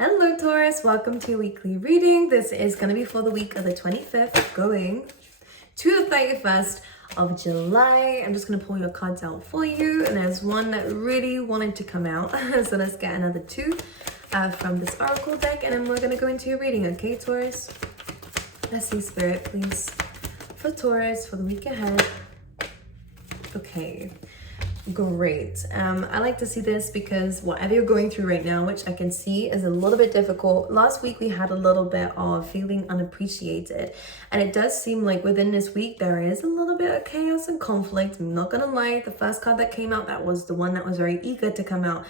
Hello Taurus, welcome to your weekly reading. This is going to be for the week of the 25th going to the 31st of July. I'm just going to pull your cards out for you, and there's one that really wanted to come out. So let's get another two from this oracle deck, and then we're going to go into your reading, okay Taurus? Let's see, Spirit, please, for Taurus for the week ahead. Okay. Great. I like to see this because whatever you're going through right now, which I can see is a little bit difficult. Last week we had a little bit of feeling unappreciated, and it does seem like within this week there is a little bit of chaos and conflict. I'm not gonna lie, the first card that came out, that was the one that was very eager to come out,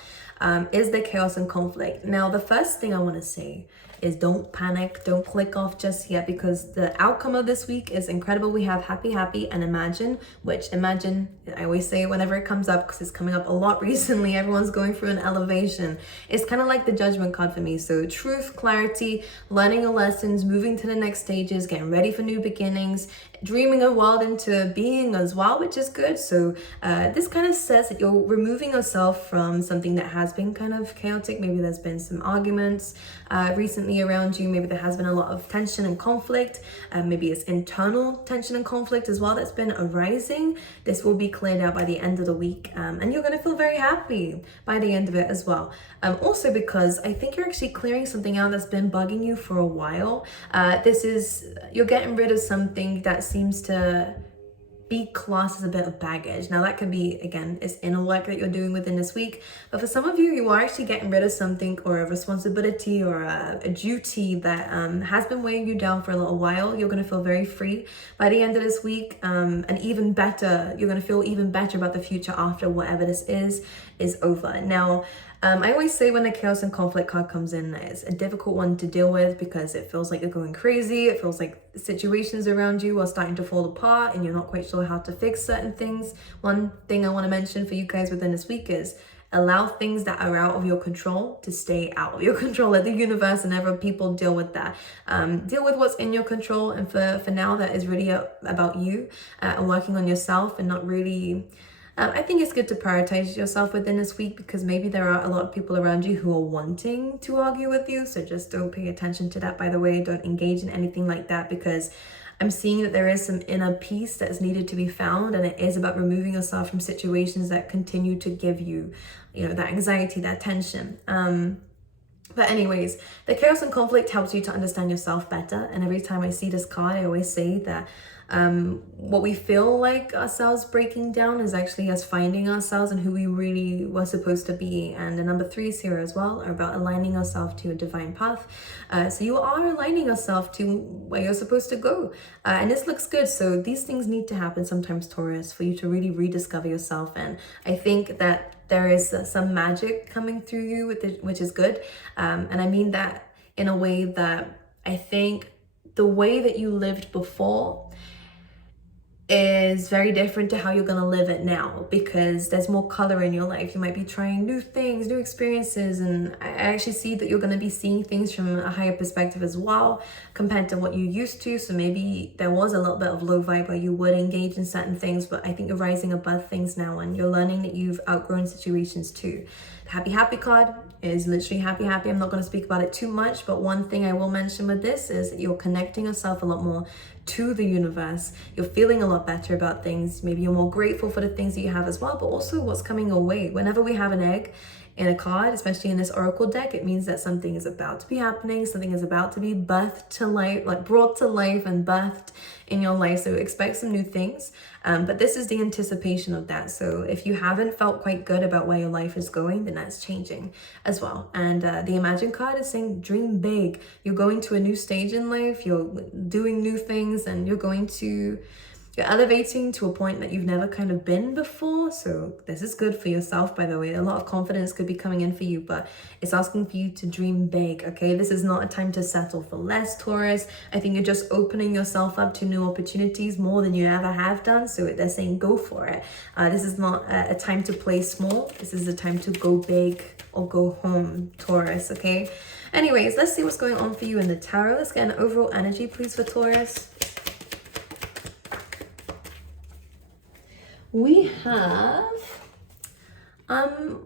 is the chaos and conflict. Now the first thing I want to say is don't panic, don't click off just yet, because the outcome of this week is incredible. We have happy and imagine, which imagine, I always say whenever it comes up, because it's coming up a lot recently, everyone's going through an elevation. It's kind of like the judgment card for me. So truth, clarity, learning your lessons, moving to the next stages, getting ready for new beginnings, dreaming a world into being as well, which is good. So this kind of says that you're removing yourself from something that has been kind of chaotic. Maybe there's been some arguments recently around you. Maybe there has been a lot of tension and conflict. Maybe it's internal tension and conflict as well that's been arising. This will be cleared out by the end of the week, and you're going to feel very happy by the end of it as well. Also because I think you're actually clearing something out that's been bugging you for a while. You're getting rid of something that seems to be classed as a bit of baggage. Now that could be, again, it's inner work that you're doing within this week, but for some of you, you are actually getting rid of something or a responsibility or a duty that has been weighing you down for a little while. You're going to feel very free by the end of this week, and even better, you're going to feel even better about the future after whatever this is over. Now, I always say when the chaos and conflict card comes in, it's a difficult one to deal with because it feels like you're going crazy. It feels like situations around you are starting to fall apart and you're not quite sure how to fix certain things. One thing I want to mention for you guys within this week is allow things that are out of your control to stay out of your control. Let the universe and other people deal with that. Deal with what's in your control, and for now that is really about you and working on yourself, and not really... I think it's good to prioritize yourself within this week, because maybe there are a lot of people around you who are wanting to argue with you. So just don't pay attention to that, by the way. Don't engage in anything like that, because I'm seeing that there is some inner peace that's needed to be found, and it is about removing yourself from situations that continue to give you, that anxiety, that tension. But anyways, the chaos and conflict helps you to understand yourself better. And every time I see this card, I always say that what we feel like ourselves breaking down is actually us finding ourselves and who we really were supposed to be. And the number 3s here as well are about aligning yourself to a divine path. So you are aligning yourself to where you're supposed to go. And this looks good. So these things need to happen sometimes, Taurus, for you to really rediscover yourself. And I think that there is some magic coming through you, which is good. And I mean that in a way that I think the way that you lived before is very different to how you're going to live it now, because there's more color in your life. You might be trying new things, new experiences, and I actually see that you're going to be seeing things from a higher perspective as well compared to what you used to. So maybe there was a little bit of low vibe where you would engage in certain things, but I think you're rising above things now, and you're learning that you've outgrown situations too. The happy card is literally happy. I'm not going to speak about it too much, but one thing I will mention with this is that you're connecting yourself a lot more to the universe. You're feeling a lot better about things. Maybe you're more grateful for the things that you have as well, but also what's coming your way. Whenever we have an egg in a card, especially in this oracle deck, it means that something is about to be happening. Something is about to be birthed to life, like brought to life and birthed in your life. So expect some new things. But this is the anticipation of that. So if you haven't felt quite good about where your life is going, then that's changing as well. And the Imagine card is saying dream big. You're going to a new stage in life. You're doing new things, and you're elevating to a point that you've never kind of been before. So this is good for yourself, by the way. A lot of confidence could be coming in for you, but it's asking for you to dream big, okay? This is not a time to settle for less, Taurus. I think you're just opening yourself up to new opportunities more than you ever have done. So they're saying go for it. This is not a time to play small. This is a time to go big or go home, Taurus, okay? Anyways, let's see what's going on for you in the tarot. Let's get an overall energy, please, for Taurus. We have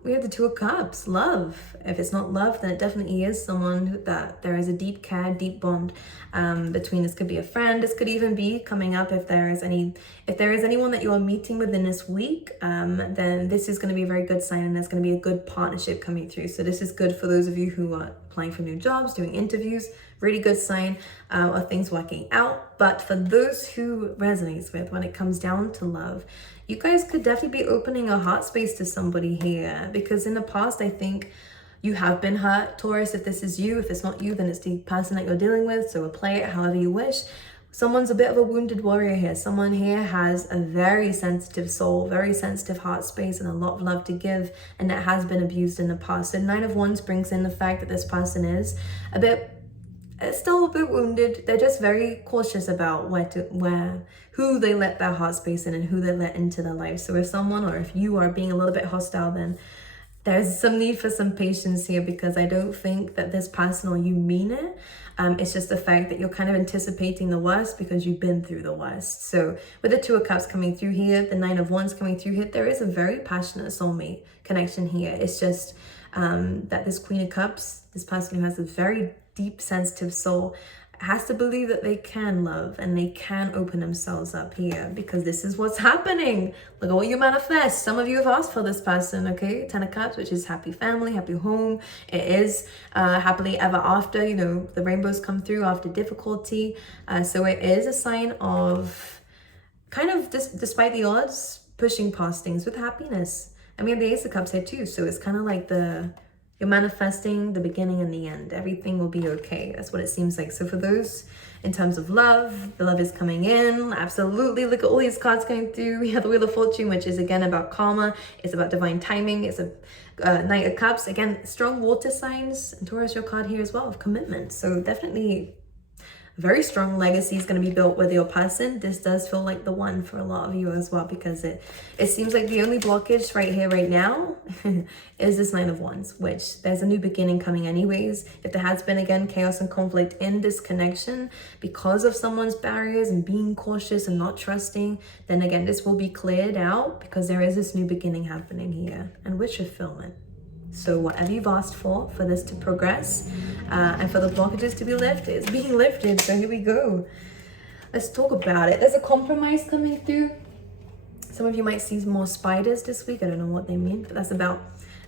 We have the Two of Cups, love. If it's not love, then it definitely is someone that there is a deep care, deep bond between. This could be a friend. This could even be coming up if there is anyone that you are meeting within this week. Then this is going to be a very good sign, and there's going to be a good partnership coming through. So this is good for those of you who are applying for new jobs, doing interviews. Really good sign of things working out. But for those who resonates with when it comes down to love, you guys could definitely be opening a heart space to somebody here, because in the past, I think you have been hurt, Taurus. If this is you, if it's not you, then it's the person that you're dealing with. So apply it however you wish. Someone's a bit of a wounded warrior here. Someone here has a very sensitive soul, very sensitive heart space, and a lot of love to give, and that has been abused in the past. So 9 of Wands brings in the fact that this person is still a bit wounded. They're just very cautious about who they let their heart space in and who they let into their life. So if someone, or if you are being a little bit hostile, then there's some need for some patience here, because I don't think that this person or you mean it. It's just the fact that you're kind of anticipating the worst because you've been through the worst. So with the Two of Cups coming through here, the 9 of Wands coming through here, there is a very passionate soulmate connection here. It's just that this Queen of Cups, this person who has a very deep, sensitive soul, has to believe that they can love and they can open themselves up here, because this is what's happening. Look at what you manifest. Some of you have asked for this person, okay? 10 of Cups, which is happy family, happy home. It is happily ever after, you know, the rainbows come through after difficulty. So it is a sign of kind of, despite the odds, pushing past things with happiness. And we have the Ace of Cups here too. So it's kind of like you're manifesting the beginning and the end. Everything will be okay. That's what it seems like. So for those in terms of love, the love is coming in. Absolutely. Look at all these cards coming through. We have the Wheel of Fortune, which is again about karma. It's about divine timing. It's a Knight of Cups. Again, strong water signs. And Taurus, your card here as well of commitment. So definitely very strong legacy is going to be built with your person. This does feel like the one for a lot of you as well, because it seems like the only blockage right here, right now, is this 9 of Wands, which there's a new beginning coming anyways. If there has been, again, chaos and conflict in this connection because of someone's barriers and being cautious and not trusting, then again, this will be cleared out, because there is this new beginning happening here, and with fulfillment. So whatever you've asked for this to progress and for the blockages to be lifted, it's being lifted. So here we go. Let's talk about it. There's a compromise coming through. Some of you might see more spiders this week. I don't know what they mean, but that's about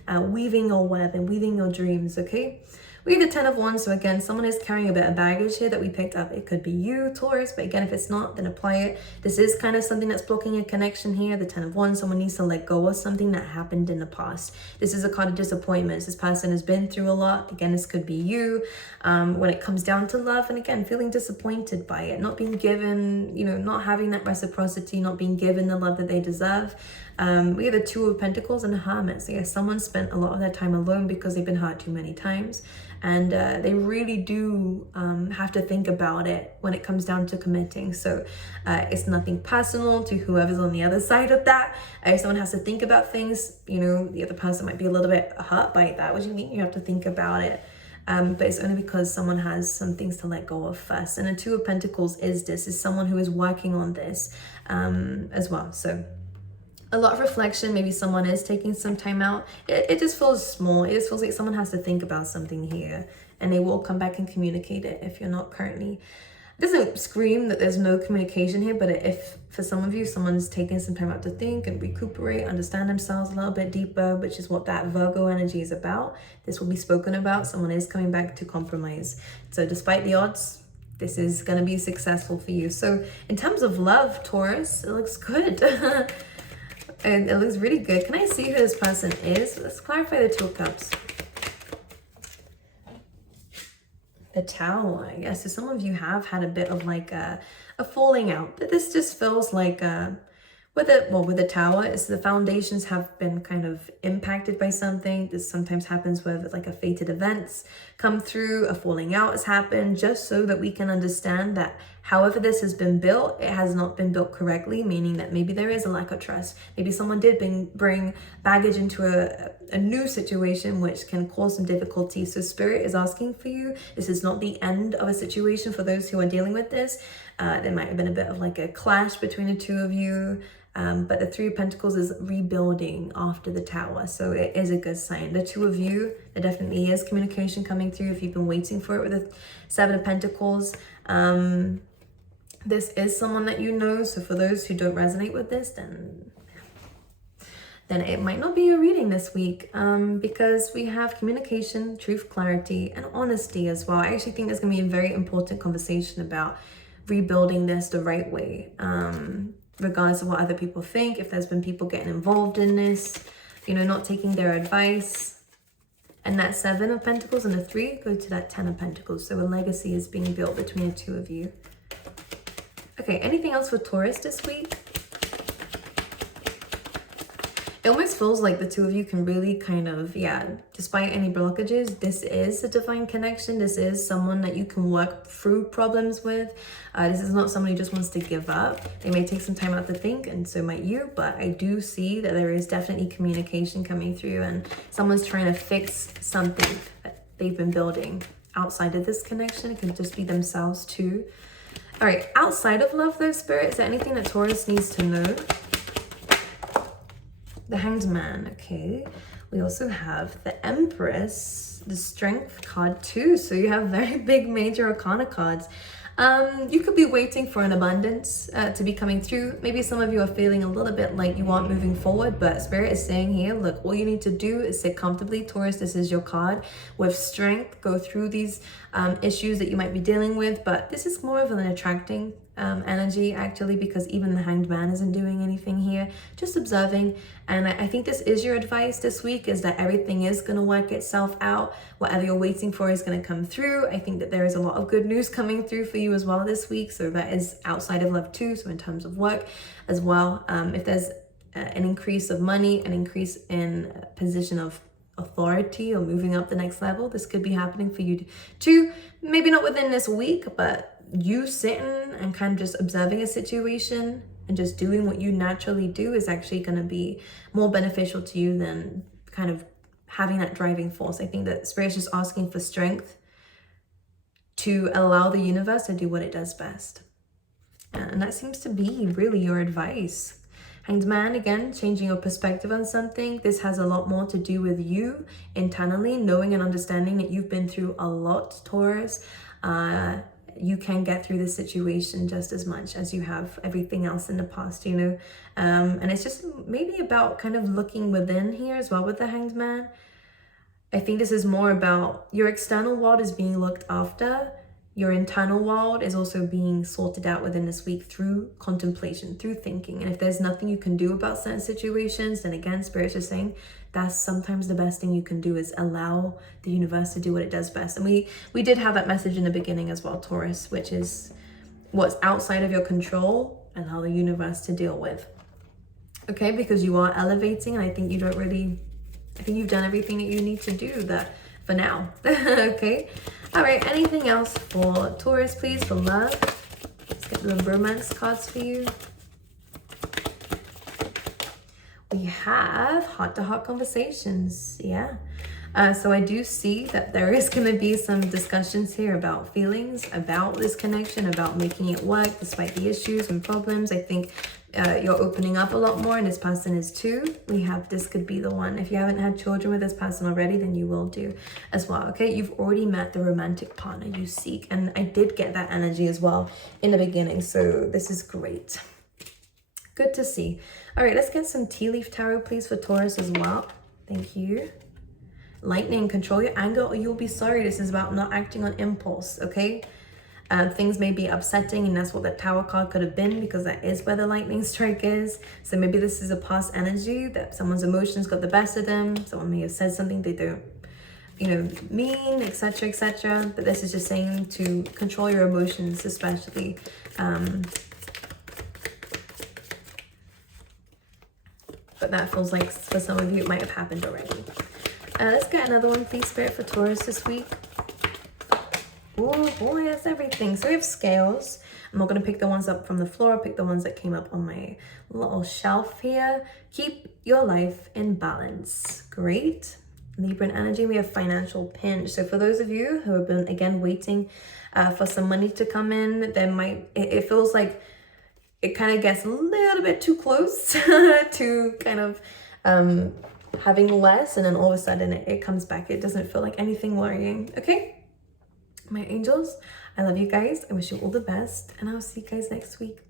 weaving your web and weaving your dreams, okay? We have the 10 of Wands. So again, someone is carrying a bit of baggage here that we picked up. It could be you, Taurus, but again, if it's not, then apply it. This is kind of something that's blocking a connection here. The 10 of Wands, someone needs to let go of something that happened in the past. This is a card of disappointments. This person has been through a lot. Again, this could be you when it comes down to love. And again, feeling disappointed by it, not being given, you know, not having that reciprocity, not being given the love that they deserve. We have the 2 of Pentacles and the Hermit. So yeah, someone spent a lot of their time alone because they've been hurt too many times. And they really do have to think about it when it comes down to committing. So it's nothing personal to whoever's on the other side of that. Someone has to think about things. You know, the other person might be a little bit hurt by that. What do you mean? You have to think about it. But it's only because someone has some things to let go of first. And the 2 of Pentacles is someone who is working on this as well. So a lot of reflection. Maybe someone is taking some time out. It just feels small. It just feels like someone has to think about something here, and they will come back and communicate it if you're not currently. It doesn't scream that there's no communication here, but if for some of you, someone's taking some time out to think and recuperate, understand themselves a little bit deeper, which is what that Virgo energy is about, this will be spoken about. Someone is coming back to compromise. So despite the odds, this is going to be successful for you. So in terms of love, Taurus, it looks good. And it looks really good. Can I see who this person is? Let's clarify the 2 of Cups. The Tower, yes. So some of you have had a bit of like a falling out, but this just feels like with the Tower, is the foundations have been kind of impacted by something. This sometimes happens with like a fated events come through, a falling out has happened, just so that we can understand that however this has been built, it has not been built correctly, meaning that maybe there is a lack of trust. Maybe someone did bring baggage into a new situation, which can cause some difficulty. So Spirit is asking for you. This is not the end of a situation for those who are dealing with this. There might have been a bit of like a clash between the 2 of you. But the Three of Pentacles is rebuilding after the Tower. So it is a good sign. The two of you, there definitely is communication coming through if you've been waiting for it with the Seven of Pentacles. This is someone that you know. So for those who don't resonate with this, then it might not be your reading this week, because we have communication, truth, clarity, and honesty as well. I actually think there's going to be a very important conversation about rebuilding this the right way, regardless of what other people think. If there's been people getting involved in this, not taking their advice. And that Seven of Pentacles and the Three go to that Ten of Pentacles. So a legacy is being built between the two of you. Okay, anything else for Taurus this week? It almost feels like the two of you can really kind of, despite any blockages, this is a divine connection. This is someone that you can work through problems with. This is not someone who just wants to give up. They may take some time out to think, and so might you, but I do see that there is definitely communication coming through, and someone's trying to fix something that they've been building outside of this connection. It can just be themselves too. All right, outside of love though, Spirit, is there anything that Taurus needs to know? The Hanged Man, okay. We also have the Empress, the Strength card too. So you have very big major arcana cards. You could be waiting for an abundance to be coming through. Maybe some of you are feeling a little bit like you aren't moving forward, but Spirit is saying here, look, all you need to do is sit comfortably. Taurus, this is your card. With strength, go through these issues that you might be dealing with, but this is more of an attracting energy actually, because even the Hanged Man isn't doing anything here, just observing. And I think this is your advice this week, is that everything is going to work itself out. Whatever you're waiting for is going to come through. I think that there is a lot of good news coming through for you as well this week. So that is outside of love too. So in terms of work as well, if there's an increase of money, an increase in position of authority or moving up the next level, this could be happening for you too. Maybe not within this week, but you sitting and kind of just observing a situation and just doing what you naturally do is actually going to be more beneficial to you than kind of having that driving force. I think that Spirit's just asking for strength to allow the universe to do what it does best. And that seems to be really your advice. Hanged Man, again, changing your perspective on something. This has a lot more to do with you internally, knowing and understanding that you've been through a lot, Taurus. You can get through this situation just as much as you have everything else in the past, and it's just maybe about kind of looking within here as well with the Hanged Man. I think this is more about your external world is being looked after. Your internal world is also being sorted out within this week through contemplation, through thinking. And if there's nothing you can do about certain situations, then again, Spirit's just saying that's sometimes the best thing you can do, is allow the universe to do what it does best. And we did have that message in the beginning as well, Taurus, which is what's outside of your control, allow the universe to deal with. Okay, because you are elevating, and I think I think you've done everything that you need to do that for now. Okay. All right, anything else for Taurus, please, for love? Let's get the romance cards for you. We have heart-to-heart conversations, so I do see that there is going to be some discussions here about feelings, about this connection, about making it work despite the issues and problems. I think you're opening up a lot more, and this person is too. We have, this could be the one. If you haven't had children with this person already, then you will do as well. Okay, you've already met the romantic partner you seek, and I did get that energy as well in the beginning, so this is great. Good to see. All right, let's get some tea leaf tarot, please, for Taurus as well. Thank you. Lightning, control your anger or you'll be sorry. This is about not acting on impulse, okay? Things may be upsetting, and that's what that Tower card could have been, because that is where the lightning strike is. So maybe this is a past energy that someone's emotions got the best of them. Someone may have said something they don't, mean, etc., etc. But this is just saying to control your emotions, especially. But that feels like for some of you it might have happened already. Let's get another one, please, Spirit, for Taurus this week. Oh boy, that's everything. So we have scales. I'm not going to pick the ones up from the floor. I'll pick the ones that came up on my little shelf here. Keep your life in balance. Great. Libra energy, we have financial pinch. So for those of you who have been, again, waiting for some money to come in, there might, it feels like it kind of gets a little bit too close to kind of having less, and then all of a sudden it comes back. It doesn't feel like anything worrying. Okay, my angels, I love you guys. I wish you all the best, and I'll see you guys next week.